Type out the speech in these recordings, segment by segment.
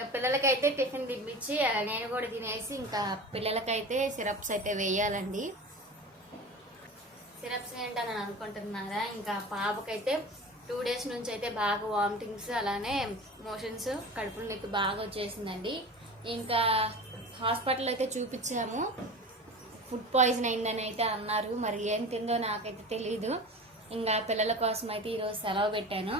ఇంకా పిల్లలకైతే టిఫిన్ తినిపించి నేను కూడా తినేసి ఇంకా పిల్లలకైతే సిరప్స్ అయితే వేయాలండి. సిరప్స్ ఏంటని అనుకుంటున్నారా, ఇంకా పాపకైతే 2 days నుంచి అయితే బాగా వామిటింగ్స్ అలానే మోషన్స్ కడుపులో నొప్పి బాగా వచ్చేసిందండి. ఇంకా హాస్పిటల్ అయితే చూపించాము, ఫుడ్ పాయిజన్ అయిందని అయితే అన్నారు. మరి ఏం తిందో నాకైతే తెలీదు. ఇంకా పిల్లల కోసం అయితే ఈరోజు సెలవు పెట్టాను.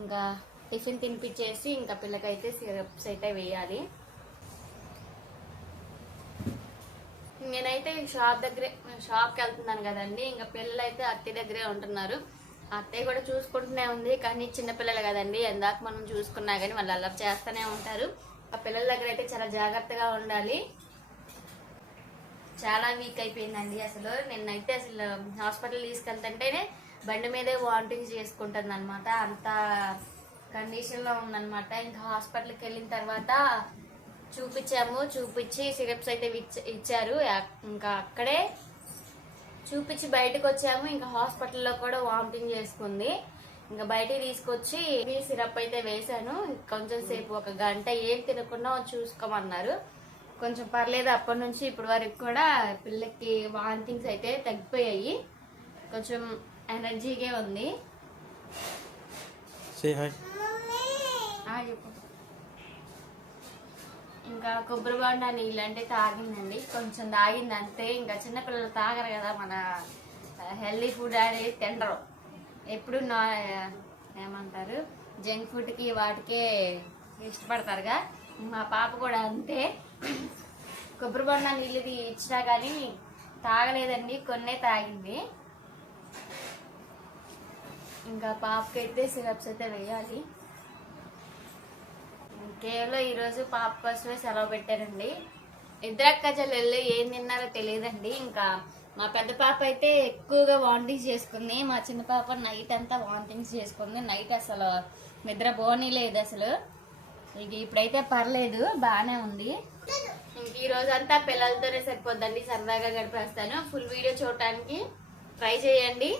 ఇంకా టిఫిన్ తినిపించేసి ఇంకా పిల్లకైతే సిరప్స్ అయితే వేయాలి. నేనైతే షాప్కి వెళ్తున్నాను కదండి. ఇంకా పిల్లలు అయితే అత్తయ్య దగ్గరే ఉంటున్నారు. అత్తయ్య కూడా చూసుకుంటూనే ఉంది, కానీ చిన్నపిల్లలు కదండి, ఎందాక మనం చూసుకున్నా కానీ వాళ్ళు అల్లరి చేస్తూనే ఉంటారు. ఆ పిల్లల దగ్గర అయితే చాలా జాగ్రత్తగా ఉండాలి. చాలా వీక్ అయిపోయిందండి అసలు. నిన్నైతే అసలు హాస్పిటల్ తీసుకెళ్తుంటేనే బండి మీదే వామిటింగ్ చేసుకుంటుంది అనమాట. అంత కండిషన్లో ఉందన్నమాట. ఇంకా హాస్పిటల్కి వెళ్ళిన తర్వాత చూపించి సిరప్స్ అయితే ఇచ్చారు. ఇంకా అక్కడే చూపించి బయటకు వచ్చాము. ఇంకా హాస్పిటల్లో కూడా వామిటింగ్ చేసుకుంది. ఇంకా బయటికి తీసుకొచ్చి సిరప్ అయితే వేసాను. కొంచెం సేపు 1 గంట ఏం తినకుండా చూసుకోమన్నారు. కొంచెం పర్లేదు. అప్పటి నుంచి ఇప్పటి వరకు కూడా పిల్లకి వామిటింగ్స్ అయితే తగ్గిపోయాయి. కొంచెం ఎనర్జీగా ఉంది. ఇంకా కొబ్బరి బొండా నీళ్ళు అంటే తాగిందండి, కొంచెం తాగింది అంతే. ఇంకా చిన్నపిల్లలు తాగరు కదా, మన హెల్దీ ఫుడ్ అనేది తినరు. ఎప్పుడు ఏమంటారు, జంక్ ఫుడ్కి వాటికే ఇష్టపడతారుగా. మా పాప కూడా అంతే. కొబ్బరి బొండా నీళ్ళు ఇచ్చినా కానీ తాగలేదండి, కొన్నే తాగింది. ఇంకా పాపకైతే సిరప్స్ అయితే వేయాలి. కేవలం ఈరోజు పాప కోసమే సెలవు పెట్టారండి. ఇద్దరు అక్క చెల్లెళ్ళు ఏం తిన్నారో తెలియదండి. ఇంకా మా పెద్ద పాప అయితే ఎక్కువగా వామిటింగ్స్ చేసుకుంది. మా చిన్న పాప నైట్ అంతా వామిటింగ్స్ చేసుకుంది. నైట్ అసలు నిద్ర పోనీలేదు అసలు. ఇక ఇప్పుడైతే పర్లేదు, బాగానే ఉంది. ఇంక ఈ రోజంతా పిల్లలతోనే సరిపోద్దండి, సరదాగా గడిపేస్తాను. ఫుల్ వీడియో చూడటానికి ట్రై చేయండి.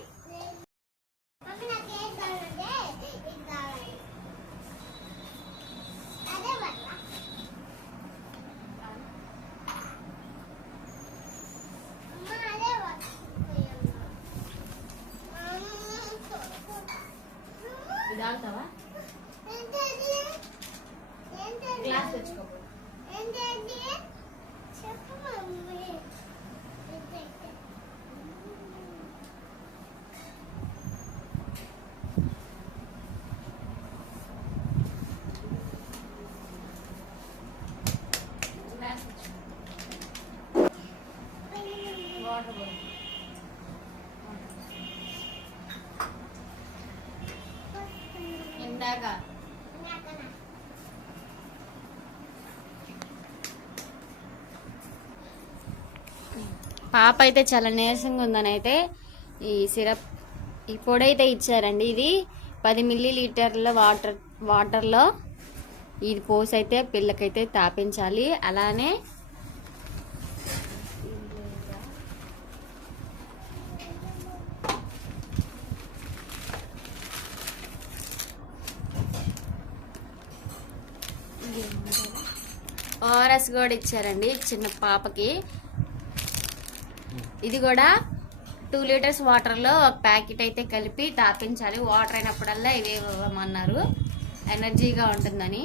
ఇదాగుతావా? గ్లాస్ తెచ్చుకో. వాటర్ ఇందాక పాప అయితే చాలా నీరసంగా ఉందని అయితే ఈ పొడి అయితే ఇచ్చారండి. ఇది 10 ml వాటర్లో ఇది పోసి అయితే పిల్లకైతే తాపించాలి. అలానే ఓఆర్ఎస్ కూడా ఇచ్చారండి చిన్న పాపకి. ఇది కూడా 2 liters వాటర్లో 1 ప్యాకెట్ అయితే కలిపి తాపించాలి. వాటర్ అయినప్పుడల్లా ఇవే ఇవ్వమన్నారు, ఎనర్జీగా ఉంటుందని.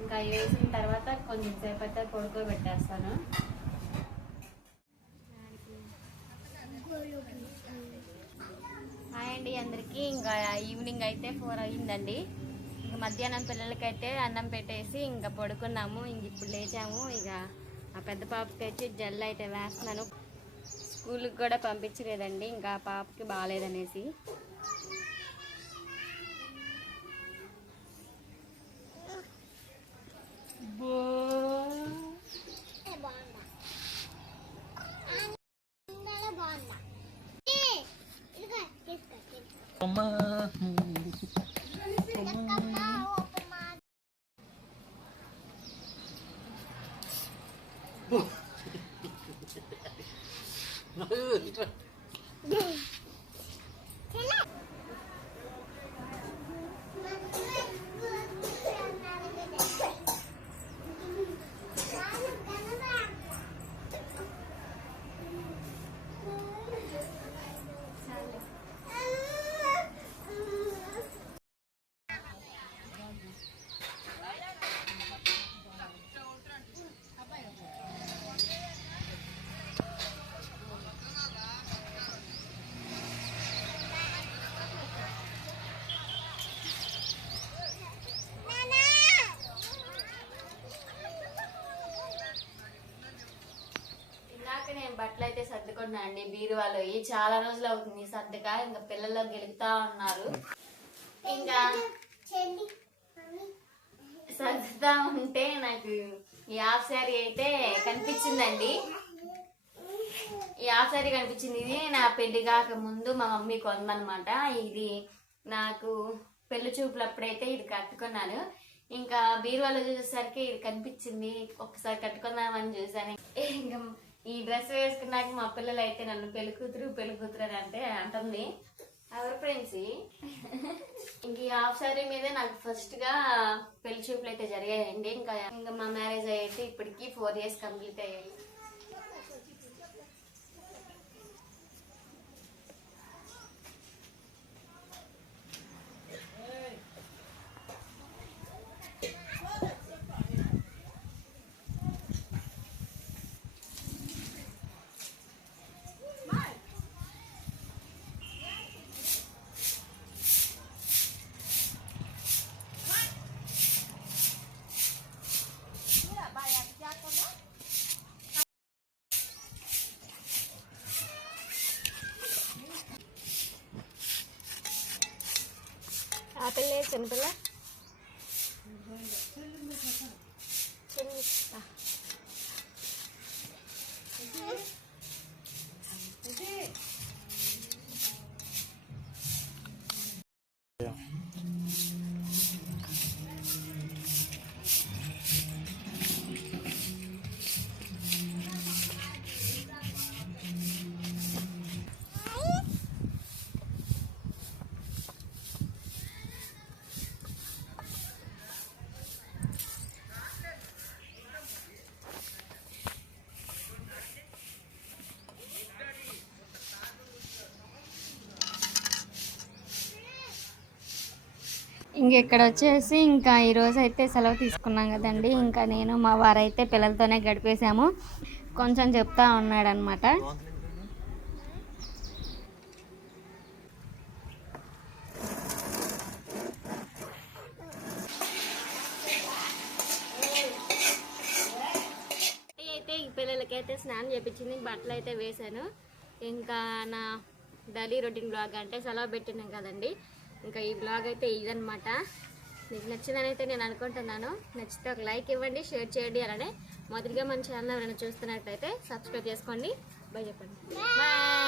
ఇంకా వేసిన తర్వాత కొంచెం సేపు అయితే పడుకోబెట్టేస్తాను. ఈవినింగ్ అయితే 4 అయ్యిందండి. ఇంకా మధ్యాహ్నం పిల్లలకైతే అన్నం పెట్టేసి ఇంకా పడుకున్నాము. ఇంక ఇప్పుడు లేచాము. ఇక ఆ పెద్ద పాపకి వచ్చి జెల్ అయితే వేస్తున్నాను. స్కూల్కి కూడా పంపించలేదండి, ఇంకా పాపకి బాగాలేదనేసి. బట్టలు అయితే సర్దుకున్నా అండి బీరువాలో. చాలా రోజులు అవుతుంది సర్దుక. ఇంకా పిల్లల్లో గెలుపుతా ఉన్నారు. ఇంకా సర్దుతా ఉంటే నాకు ఈ హాఫ్ శారీ అయితే కనిపించిందండి. ఈ హాఫ్ శారీ కనిపించింది. ఇది నా పెళ్లి కాక ముందు మా మమ్మీ కొందనమాట. ఇది నాకు పెళ్లి చూపులప్పుడైతే ఇది కట్టుకున్నాను. ఇంకా బీరువాలో చూసేసరికి ఇది కనిపించింది. ఒకసారి కట్టుకుందామని చూసాను. ఇంకా ఈ డ్రెస్ వేసుకున్నాక మా పిల్లలు అయితే నన్ను పెళ్లి కూతురు అని అంటే అంటుంది. ఎవరి ఫ్రెండ్స్ ఇంక ఈ హాఫ్ శారీ మీద నాకు ఫస్ట్ గా పెళ్లి చూపులు అయితే జరిగాయండి. ఇంకా మా మ్యారేజ్ అయితే ఇప్పటికి 4 years కంప్లీట్ అయ్యాయి. ఆపిల్ లేదు చిన్నపిల్ల. ఇంకెక్కడ వచ్చేసి ఇంకా ఈరోజు అయితే సెలవు తీసుకున్నాం కదండి. ఇంకా నేను మా వారైతే పిల్లలతోనే గడిపేసాము. కొంచెం చెప్తా ఉన్నాడనమాట. అయితే ఈ పిల్లలకైతే స్నానం చేయించింది, బట్టలు అయితే వేసాను. ఇంకా నా డైలీ రొటీన్ బ్లాగ్ అంటే సెలవు పెట్టినాం కదండి. ఇంకా ఈ బ్లాగ్ అయితే ఇదనమాట. మీకు నచ్చిందని అయితే నేను అనుకుంటున్నాను. నచ్చితే ఒక లైక్ ఇవ్వండి, షేర్ చేయండి. అలానే మొదటిగా మన ఛానల్ ఎవరైనా చూస్తున్నట్లయితే సబ్స్క్రైబ్ చేసుకోండి. బాయ్ చెప్పండి. బాయ్.